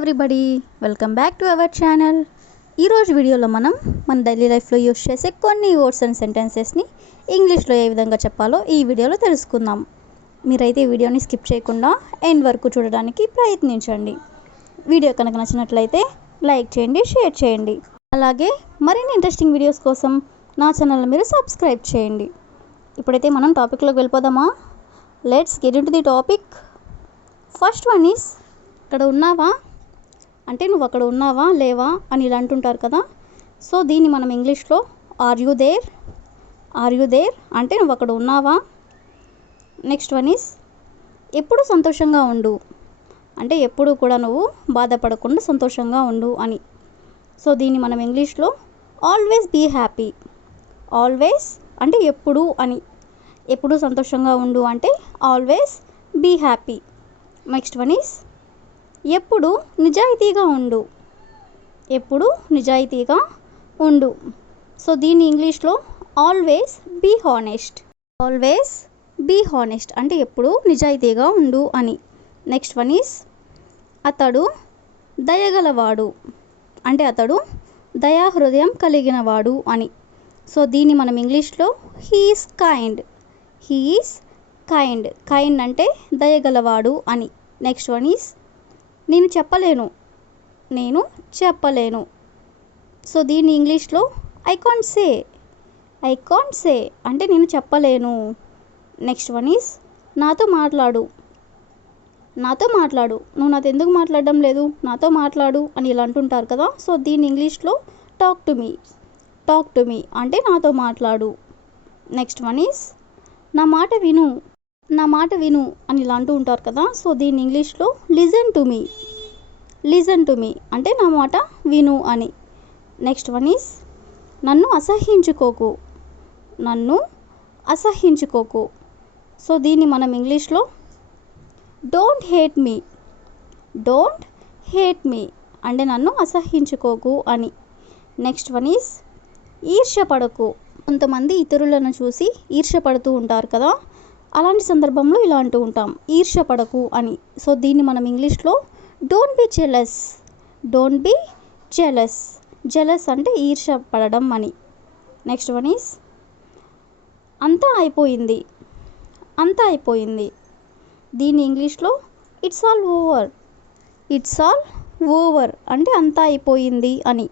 Everybody, welcome back to our channel. ఈరోజు వీడియోలో మనం మన డైలీ లైఫ్లో యూస్ చేసే కొన్ని వర్డ్స్ అండ్ సెంటెన్సెస్ని ఇంగ్లీష్లో ఏ విధంగా చెప్పాలో ఈ వీడియోలో తెలుసుకుందాం. మీరైతే ఈ వీడియోని స్కిప్ చేయకుండా ఎండ్ వరకు చూడడానికి ప్రయత్నించండి. వీడియో కనుక నచ్చినట్లయితే లైక్ చేయండి, షేర్ చేయండి. అలాగే మరిన్ని ఇంట్రెస్టింగ్ వీడియోస్ కోసం నా ఛానల్ మీరు సబ్స్క్రైబ్ చేయండి. ఇప్పుడైతే మనం టాపిక్లోకి వెళ్ళిపోదామా? Let's get into the topic. First one is అక్కడ ఉన్నావా అంటే నువ్వు అక్కడ ఉన్నావా లేవా అని ఇలా అంటుంటారు కదా. సో దీన్ని మనం ఇంగ్లీష్లో ఆర్ యూ దేర్ అంటే నువ్వు అక్కడ ఉన్నావా. నెక్స్ట్ వన్ ఈస్ ఎప్పుడు సంతోషంగా ఉండు అంటే ఎప్పుడు కూడా నువ్వు బాధపడకుండా సంతోషంగా ఉండు అని. సో దీన్ని మనం ఇంగ్లీష్లో ఆల్వేస్ బీ హ్యాపీ. ఆల్వేస్ అంటే ఎప్పుడు అని, ఎప్పుడు సంతోషంగా ఉండు అంటే always be happy. Next one is ఎప్పుడు నిజాయితీగా ఉండు. ఎప్పుడు నిజాయితీగా ఉండు. సో దీన్ని ఇంగ్లీష్లో always be honest. Always be honest అంటే ఎప్పుడు నిజాయితీగా ఉండు అని. నెక్స్ట్ వన్ ఈస్ అతడు దయగలవాడు అంటే అతడు దయాహృదయం కలిగినవాడు అని. సో దీన్ని మనం ఇంగ్లీష్లో he is kind. He is kind. Kind అంటే దయగలవాడు అని. నెక్స్ట్ వన్ ఈస్ నేను చెప్పలేను. సో దీన్ని ఇంగ్లీష్లో ఐ కాంట్ సే అంటే నేను చెప్పలేను. నెక్స్ట్ వన్ ఈస్ నాతో మాట్లాడు. నువ్వు నాతో ఎందుకు మాట్లాడడం లేదు, నాతో మాట్లాడు అని ఇలా అంటుంటారు కదా. సో దీన్ని ఇంగ్లీష్లో టాక్ టు మీ అంటే నాతో మాట్లాడు. నెక్స్ట్ వన్ ఈస్ నా మాట విను అని ఇలా అంటూ ఉంటారు కదా. సో దీన్ని ఇంగ్లీష్లో లిజన్ టు మీ అంటే నా మాట విను అని. నెక్స్ట్ వన్ ఈస్ నన్ను అసహ్యించుకోకు. సో దీన్ని మనం ఇంగ్లీష్లో డోంట్ హేట్ మీ అంటే నన్ను అసహ్యించుకోకు అని. నెక్స్ట్ వన్ ఈస్ ఈర్ష్యపడకు. కొంతమంది ఇతరులను చూసి ఈర్ష్యపడుతూ ఉంటారు కదా. అలాంటి సందర్భంలో ఇలా అంటూ ఉంటాం ఈర్ష్యపడకు అని. సో దీన్ని మనం ఇంగ్లీష్లో డోంట్ బీ జెలస్ అంటే ఈర్ష్యపడడం అని. నెక్స్ట్ వన్ ఈస్ అంతా అయిపోయింది. దీన్ని ఇంగ్లీష్లో ఇట్స్ ఆల్ ఓవర్ అంటే అంతా అయిపోయింది అని.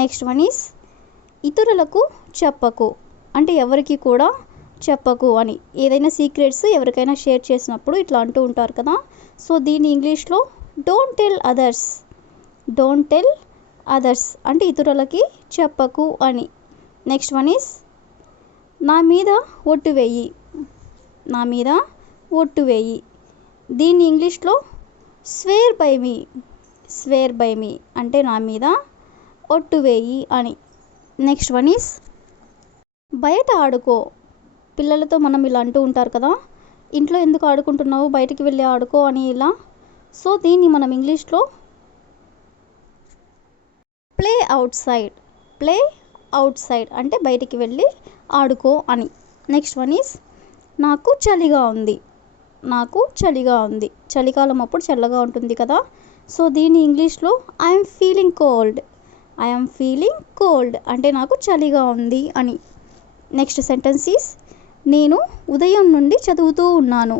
నెక్స్ట్ వన్ ఈస్ ఇతరులకు చెప్పకు అంటే ఎవరికి కూడా చెప్పకు అని. ఏదైనా సీక్రెట్స్ ఎవరికైనా షేర్ చేసినప్పుడు ఇట్లా అంటూ ఉంటారు కదా. సో దీన్ని ఇంగ్లీష్లో డోంట్ టెల్ అదర్స్ అంటే ఇతరులకి చెప్పకు అని. నెక్స్ట్ వన్ ఈస్ నా మీద ఒట్టు వేయి. దీన్ని ఇంగ్లీష్లో స్వేర్ బై మీ అంటే నా మీద ఒట్టు వేయి అని. నెక్స్ట్ వన్ ఈస్ బయట ఆడుకో. పిల్లలతో మనం ఇలా అంటూ ఉంటారు కదా, ఇంట్లో ఎందుకు ఆడుకుంటున్నావు, బయటికి వెళ్ళి ఆడుకో అని ఇలా. సో దీన్ని మనం ఇంగ్లీష్లో ప్లే అవుట్ సైడ్ అంటే బయటికి వెళ్ళి ఆడుకో అని. నెక్స్ట్ వన్ ఈస్ నాకు చలిగా ఉంది. చలికాలం అప్పుడు చల్లగా ఉంటుంది కదా. సో దీన్ని ఇంగ్లీష్లో ఐఎమ్ ఫీలింగ్ కోల్డ్ అంటే నాకు చలిగా ఉంది అని. నెక్స్ట్ సెంటెన్స్ ఈస్ నేను ఉదయం నుండి చదువుతూ ఉన్నాను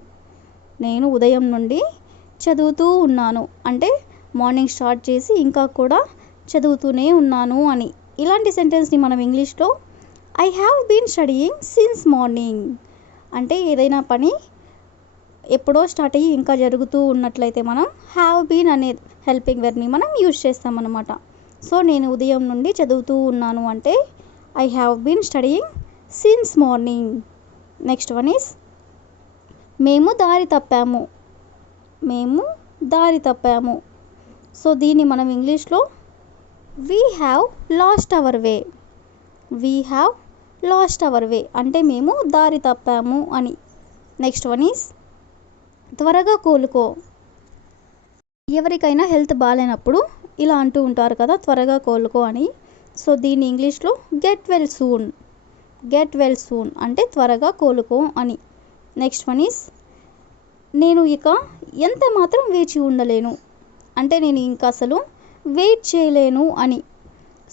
అంటే మార్నింగ్ స్టార్ట్ చేసి ఇంకా కూడా చదువుతూనే ఉన్నాను అని. ఇలాంటి సెంటెన్స్ని మనం ఇంగ్లీష్లో I have been studying since morning అంటే ఏదైనా పని ఎప్పుడో స్టార్ట్ అయ్యి ఇంకా జరుగుతూ ఉన్నట్లయితే మనం హ్యావ్ బీన్ అనే హెల్పింగ్ వెర్బ్ని మనం యూజ్ చేస్తామన్నమాట. సో నేను ఉదయం నుండి చదువుతూ ఉన్నాను అంటే I have been studying since morning. Next one is మేము దారి తప్పాము. సో దీన్ని మనం ఇంగ్లీష్లో we have lost our way అంటే మేము దారి తప్పాము అని. నెక్స్ట్ వన్ ఈస్ త్వరగా కోలుకో. ఎవరికైనా హెల్త్ బాగాలేనప్పుడు ఇలా అంటూ ఉంటారు కదా త్వరగా కోలుకో అని. సో దీన్ని ఇంగ్లీష్లో గెట్ వెల్ సూన్ అంటే త్వరగా కోలుకో అని. నెక్స్ట్ వన్ ఈస్ నేను ఇక ఎంత మాత్రం వేచి ఉండలేను. అంటే నేను ఇంకా అసలు వెయిట్ చేయలేను అని.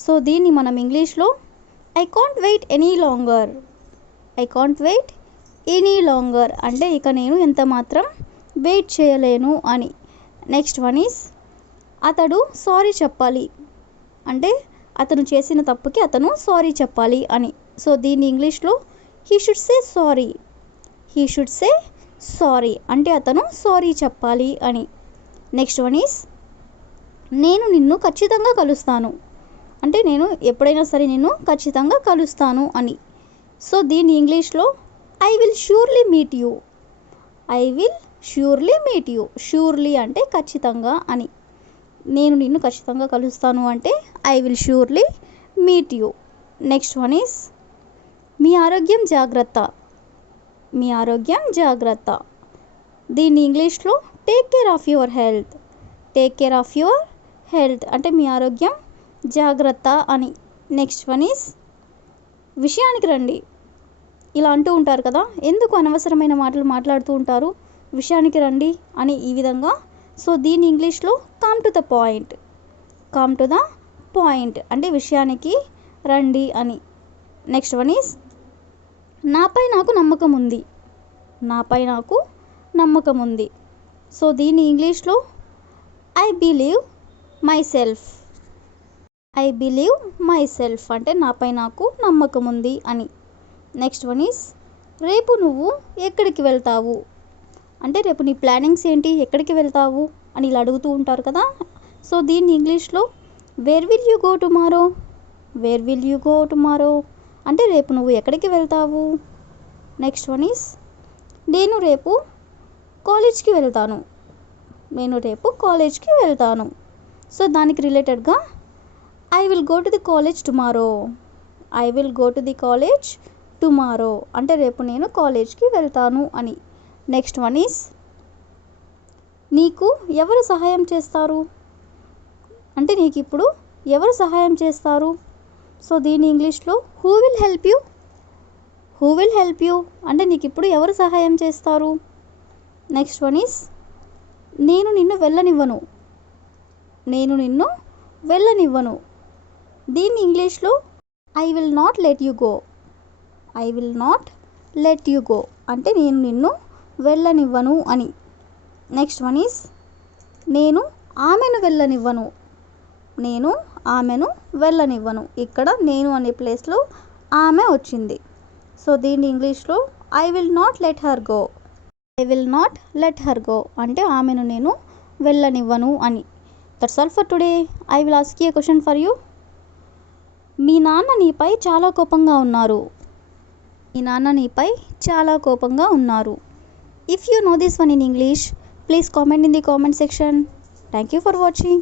సో దీన్ని మనం ఇంగ్లీష్లో I can't wait any longer. I can't wait any longer అంటే ఇక నేను ఎంత మాత్రం వెయిట్ చేయలేను అని. నెక్స్ట్ వన్ ఈస్ అతడు సారీ చెప్పాలి. అంటే అతను చేసిన తప్పుకి అతను సారీ చెప్పాలి అని. సో దీన్ని ఇంగ్లీష్లో he should say sorry. He should say sorry అంటే అతను సారీ చెప్పాలి అని. నెక్స్ట్ వన్ ఈస్ నేను నిన్ను ఖచ్చితంగా కలుస్తాను. అంటే నేను ఎప్పుడైనా సరే నిన్ను ఖచ్చితంగా కలుస్తాను అని. సో దీన్ని ఇంగ్లీష్లో I will surely meet you. I will surely meet you. Surely అంటే ఖచ్చితంగా అని. నేను నిన్ను ఖచ్చితంగా కలుస్తాను అంటే I will surely meet you. Next one is మీ ఆరోగ్యం జాగ్రత్త. మీ ఆరోగ్యం జాగ్రత్త. దీన్ని ఇంగ్లీష్లో take care of your health. Take care of your health అంటే మీ ఆరోగ్యం జాగ్రత్త అని. నెక్స్ట్ వన్ ఈస్ విషయానికి రండి. ఇలా అంటూ ఉంటారు కదా, ఎందుకు అనవసరమైన మాటలు మాట్లాడుతూ ఉంటారు, విషయానికి రండి అని ఈ విధంగా. సో దీన్ని ఇంగ్లీష్లో come to the point. Come to the point అంటే విషయానికి రండి అని. నెక్స్ట్ వన్ ఈస్ నాపై నాకు నమ్మకం ఉంది. నాపై నాకు నమ్మకం ఉంది. సో దీన్ని ఇంగ్లీష్లో I believe my self. I believe my self అంటే నాపై నాకు నమ్మకం ఉంది అని. నెక్స్ట్ వన్ ఈస్ రేపు నువ్వు ఎక్కడికి వెళ్తావు. అంటే రేపు నీ ప్లానింగ్స్ ఏంటి, ఎక్కడికి వెళ్తావు అని ఇలా అడుగుతూ ఉంటారు కదా. సో దీన్ని ఇంగ్లీష్లో where will you go tomorrow. Where will you go tomorrow అంటే రేపు నువ్వు ఎక్కడికి వెళ్తావు. నెక్స్ట్ వన్ ఈస్ నేను రేపు కాలేజ్కి వెళ్తాను. నేను రేపు కాలేజ్కి వెళ్తాను. సో దానికి రిలేటెడ్గా I will go to the college tomorrow. I will go to the college tomorrow అంటే రేపు నేను కాలేజ్కి వెళ్తాను అని. నెక్స్ట్ వన్ ఈస్ నీకు ఎవరు సహాయం చేస్తారు. అంటే నీకు ఇప్పుడు ఎవరు సహాయం చేస్తారు. సో దీని ఇంగ్లీష్లో who will help you. Who will help you అంటే నీకు ఇప్పుడు ఎవరు సహాయం చేస్తారు. నెక్స్ట్ వన్ ఈస్ నేను నిన్ను వెళ్ళనివ్వను. నేను నిన్ను వెళ్ళనివ్వను. దీన్ని ఇంగ్లీష్లో I will not let you go. I will not let you go అంటే నేను నిన్ను వెళ్ళనివ్వను అని. నెక్స్ట్ వన్ ఈస్ నేను ఆమెను వెళ్ళనివ్వను. నేను ఆమెను వెళ్ళనివ్వను. ఇక్కడ నేను అనే ప్లేస్లో ఆమె వచ్చింది. సో దీన్ని ఇంగ్లీష్లో I will not let her go. I will not let her go అంటే ఆమెను నేను వెళ్ళనివ్వను అని. That's all for today. I will ask you a question for you. మీ నాన్న నీపై చాలా కోపంగా ఉన్నారు. మీ నాన్న నీపై చాలా కోపంగా ఉన్నారు. If you know this one in English, please comment in the comment section. Thank you for watching.